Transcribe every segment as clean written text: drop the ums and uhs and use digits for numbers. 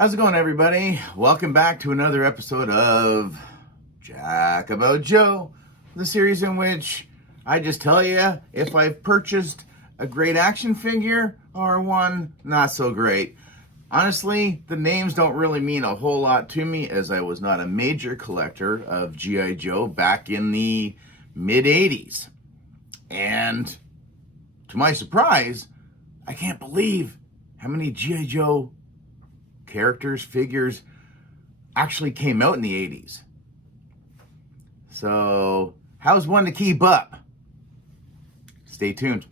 How's it going, everybody? Welcome back to another episode of Jack About Joe, the series in which I just tell you if I've purchased a great action figure or one not so great. Honestly, the names don't really mean a whole lot to me, as I was not a major collector of G.I. Joe back in the mid-'80s. And to my surprise, I can't believe how many G.I. Joe characters, figures actually came out in the 80s. So, how's one to keep up? Stay tuned.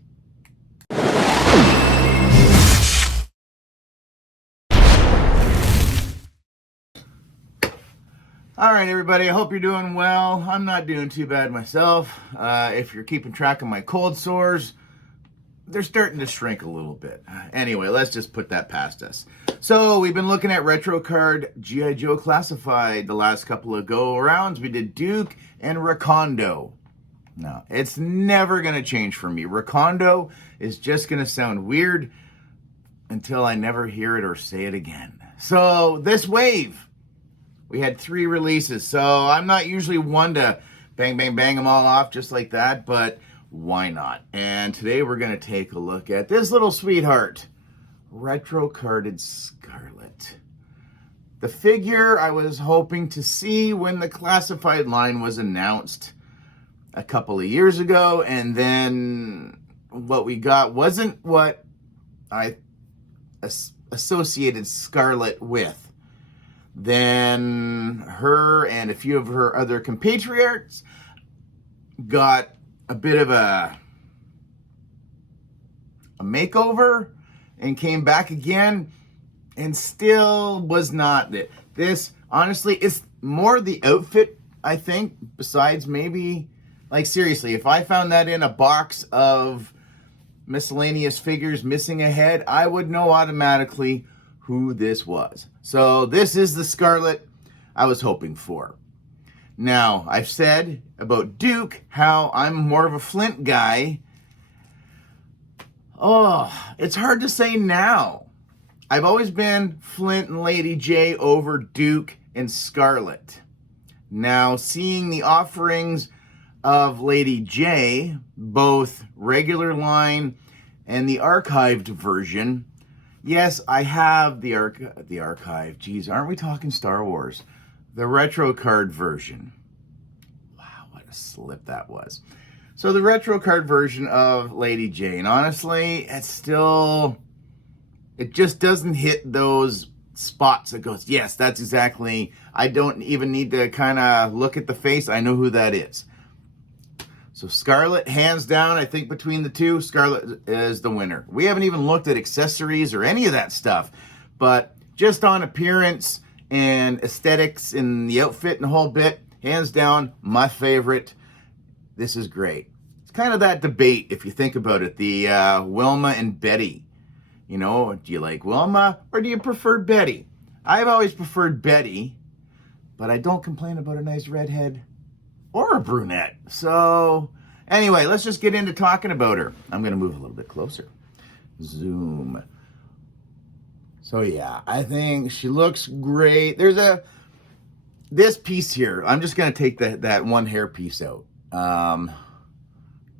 All right, everybody, I hope you're doing well. I'm not doing too bad myself. If you're keeping track of my cold sores, they're starting to shrink a little bit. Anyway, let's just put that past us. So we've been looking at retro card G.I. Joe Classified the last couple of go-arounds. We did Duke and Recondo. No, it's never going to change for me. Recondo is just going to sound weird until I never hear it or say it again. So this wave, we had 3 releases. So I'm not usually one to bang, bang, bang them all off just like that, but why not? And today we're going to take a look at this little sweetheart, retro carded Scarlett. The figure I was hoping to see when the classified line was announced a couple of years ago, and then what we got wasn't what I associated Scarlett with. Then her and a few of her other compatriots got a bit of a makeover and came back again and still was not it. This, honestly, it's more the outfit, I think, besides maybe, like, seriously, if I found that in a box of miscellaneous figures missing a head, I would know automatically who this was. So this is the Scarlett I was hoping for. Now, I've said about Duke how I'm more of a Flint guy. Oh, it's hard to say now. I've always been Flint and Lady J over Duke and Scarlett. Now, seeing the offerings of Lady J, both regular line and the archived version, yes, I have the archive. Geez, aren't we talking Star Wars? The retro card version. Wow, what a slip that was. So the retro card version of Lady Jane, honestly, it just doesn't hit those spots that goes, yes, that's exactly, I don't even need to kind of look at the face. I know who that is. So Scarlett, hands down, I think between the two, Scarlett is the winner. We haven't even looked at accessories or any of that stuff, but just on appearance and aesthetics and the outfit and the whole bit, hands down, my favorite. This is great. It's kind of that debate, if you think about it, the Wilma and Betty. You know, do you like Wilma or do you prefer Betty? I've always preferred Betty, but I don't complain about a nice redhead or a brunette. So anyway, let's just get into talking about her. I'm going to move a little bit closer. Zoom. So yeah, I think she looks great. There's this piece here. I'm just going to take that one hair piece out.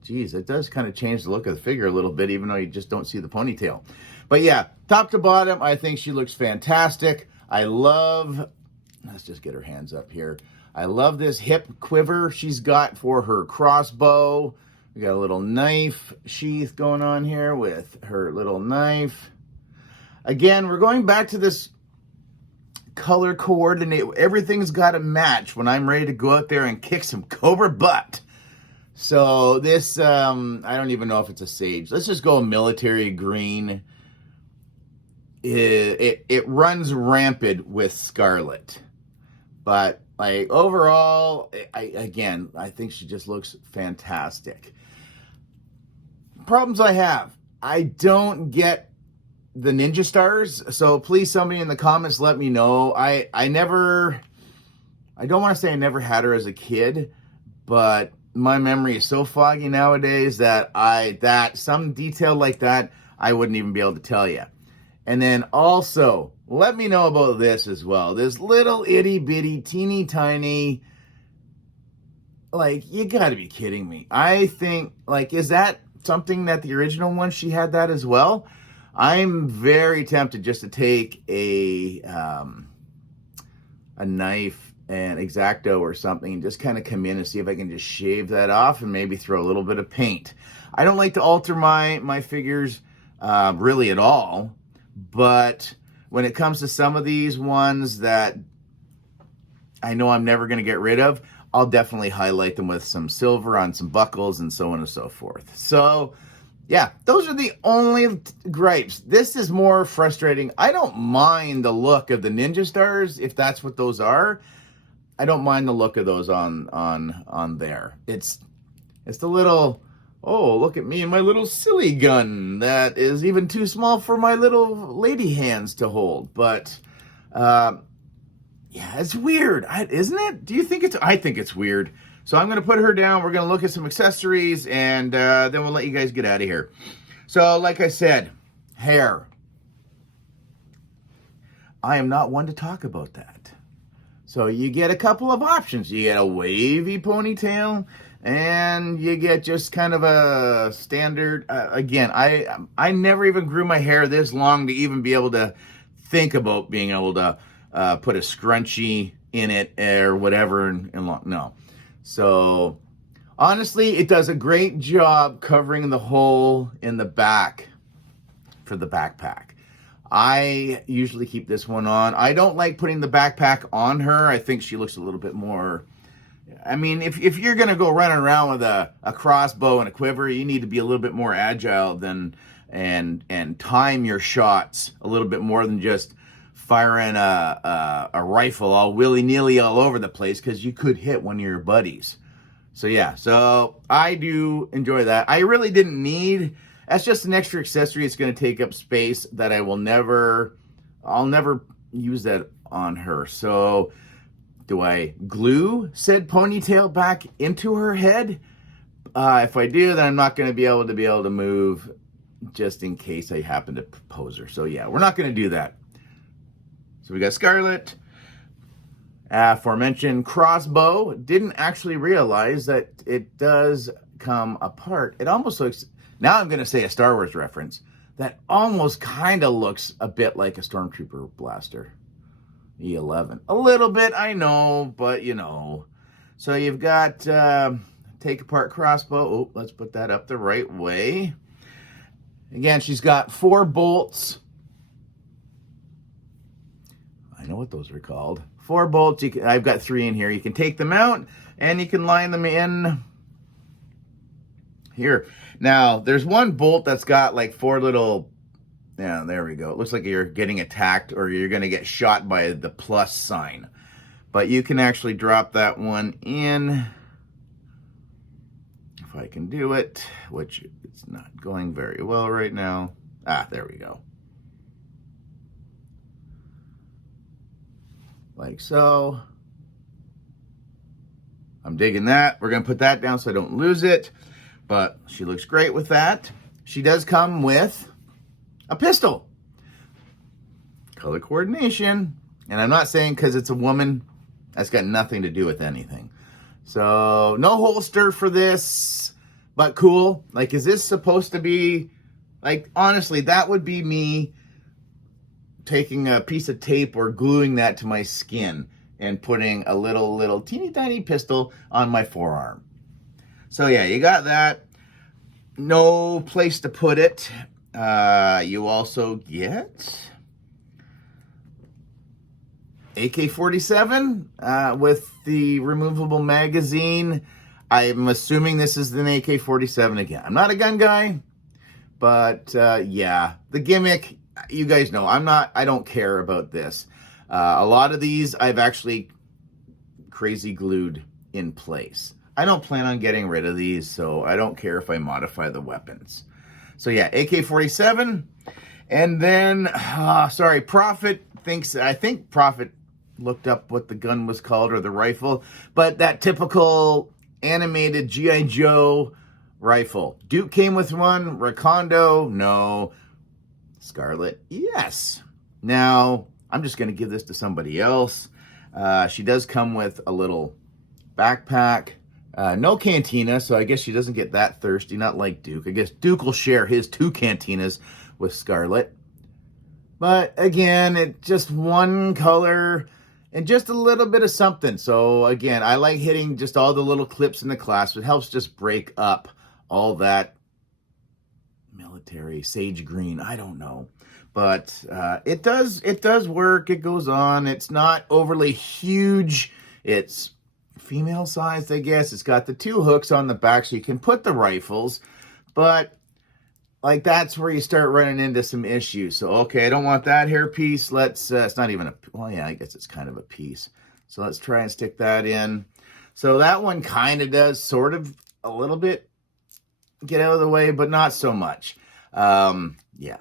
Geez, it does kind of change the look of the figure a little bit, even though you just don't see the ponytail. But yeah, top to bottom, I think she looks fantastic. Let's just get her hands up here. I love this hip quiver she's got for her crossbow. We got a little knife sheath going on here with her little knife. Again, we're going back to this color coordinate. Everything's got to match when I'm ready to go out there and kick some Cobra butt. So this, I don't even know if it's a sage. Let's just go military green. It runs rampant with Scarlett. But like overall, I think she just looks fantastic. Problems I have. I don't get the ninja stars, so please somebody in the comments let me know. I don't want to say I never had her as a kid, but my memory is so foggy nowadays that some detail like that I wouldn't even be able to tell you. And then also, let me know about this as well. This little itty bitty, teeny tiny, like, you gotta be kidding me. I think, like, is that something that the original one, she had that as well? I'm very tempted just to take a knife and X-Acto or something and just kind of come in and see if I can just shave that off and maybe throw a little bit of paint. I don't like to alter my figures really at all, but when it comes to some of these ones that I know I'm never going to get rid of, I'll definitely highlight them with some silver on some buckles and so on and so forth. So yeah, those are the only gripes. This is more frustrating. I don't mind the look of the Ninja Stars, if that's what those are. I don't mind the look of those on there. It's the little, oh, look at me and my little silly gun that is even too small for my little lady hands to hold. But yeah, it's weird, isn't it? Do you think it's? I think it's weird. So I'm going to put her down. We're going to look at some accessories, and then we'll let you guys get out of here. So like I said, hair. I am not one to talk about that. So you get a couple of options. You get a wavy ponytail, and you get just kind of a standard. Again, I never even grew my hair this long to even be able to think about being able to put a scrunchie in it or whatever. No. So honestly, it does a great job covering the hole in the back for the backpack. I usually keep this one on. I don't like putting the backpack on her. I think she looks a little bit more, I mean, if you're going to go running around with a crossbow and a quiver, you need to be a little bit more agile and time your shots a little bit more than just firing a rifle all willy-nilly all over the place, because you could hit one of your buddies. So yeah, so I do enjoy that. I really didn't need, that's just an extra accessory. It's going to take up space that I'll never use that on her. So do I glue said ponytail back into her head? If I do, then I'm not going to be able to move, just in case I happen to pose her. So yeah, we're not going to do that. So we got Scarlett, aforementioned crossbow. Didn't actually realize that it does come apart. It almost looks, now I'm going to say a Star Wars reference, that almost kind of looks a bit like a Stormtrooper blaster. E11. A little bit, I know, but you know. So you've got take apart crossbow. Oh, let's put that up the right way. Again, she's got 4 bolts. I know what those are called. 4 bolts. I've got 3 in here. You can take them out and you can line them in here. Now, there's one bolt that's got like 4 little, yeah, there we go. It looks like you're getting attacked or you're going to get shot by the plus sign. But you can actually drop that one in. If I can do it, which it's not going very well right now. Ah, there we go. Like so. I'm digging that. We're going to put that down so I don't lose it. But she looks great with that. She does come with a pistol. Color coordination. And I'm not saying because it's a woman, that's got nothing to do with anything. So no holster for this, but cool. Like, is this supposed to be, like, honestly, that would be me taking a piece of tape or gluing that to my skin and putting a little teeny tiny pistol on my forearm. So yeah, you got that. No place to put it. You also get AK-47 with the removable magazine. I'm assuming this is an AK-47 again. I'm not a gun guy, but yeah, the gimmick, you guys know, I don't care about this. A lot of these I've actually crazy glued in place. I don't plan on getting rid of these, so I don't care if I modify the weapons. So yeah, AK-47. And then, sorry, Prophet I think Prophet looked up what the gun was called, or the rifle, but that typical animated G.I. Joe rifle. Duke came with one, Rakondo, no. Scarlett, yes. Now, I'm just going to give this to somebody else. She does come with a little backpack. No cantina, so I guess she doesn't get that thirsty, not like Duke. I guess Duke will share his 2 cantinas with Scarlett. But again, it's just one color and just a little bit of something. So again, I like hitting just all the little clips in the clasp. It helps just break up all that military sage green. I don't know. But it does work. It goes on. It's not overly huge. It's female sized, I guess. It's got the 2 hooks on the back so you can put the rifles. But like, that's where you start running into some issues. So, okay, I don't want that hair piece. Let's, it's not even a, well, yeah, I guess it's kind of a piece. So let's try and stick that in. So that one kind of does sort of a little bit get out of the way, but not so much. Yeah,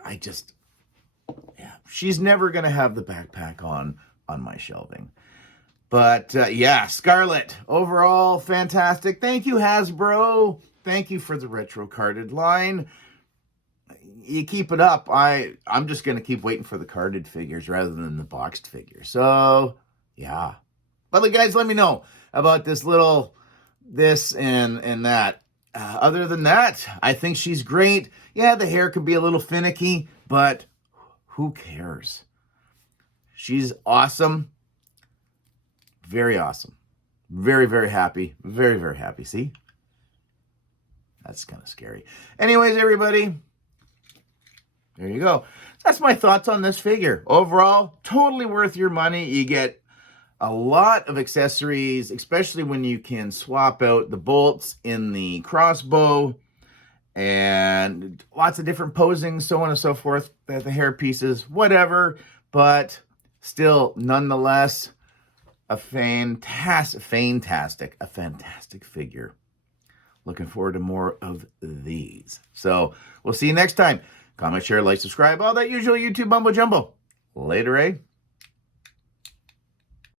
she's never going to have the backpack on my shelving. But yeah, Scarlett, overall, fantastic. Thank you, Hasbro. Thank you for the retro carded line. You keep it up. I'm just going to keep waiting for the carded figures rather than the boxed figures. So, yeah. But guys, let me know about this and that. Other than that, I think she's great. Yeah, the hair could be a little finicky, but who cares? She's awesome. Very awesome. Very, very happy. Very, very happy. See? That's kind of scary. Anyways, everybody, there you go. That's my thoughts on this figure. Overall, totally worth your money. You get a lot of accessories, especially when you can swap out the bolts in the crossbow and lots of different posings, so on and so forth, the hair pieces, whatever. But still, nonetheless, a fantastic figure. Looking forward to more of these. So we'll see you next time. Comment, share, like, subscribe, all that usual YouTube mumbo jumbo. Later, eh?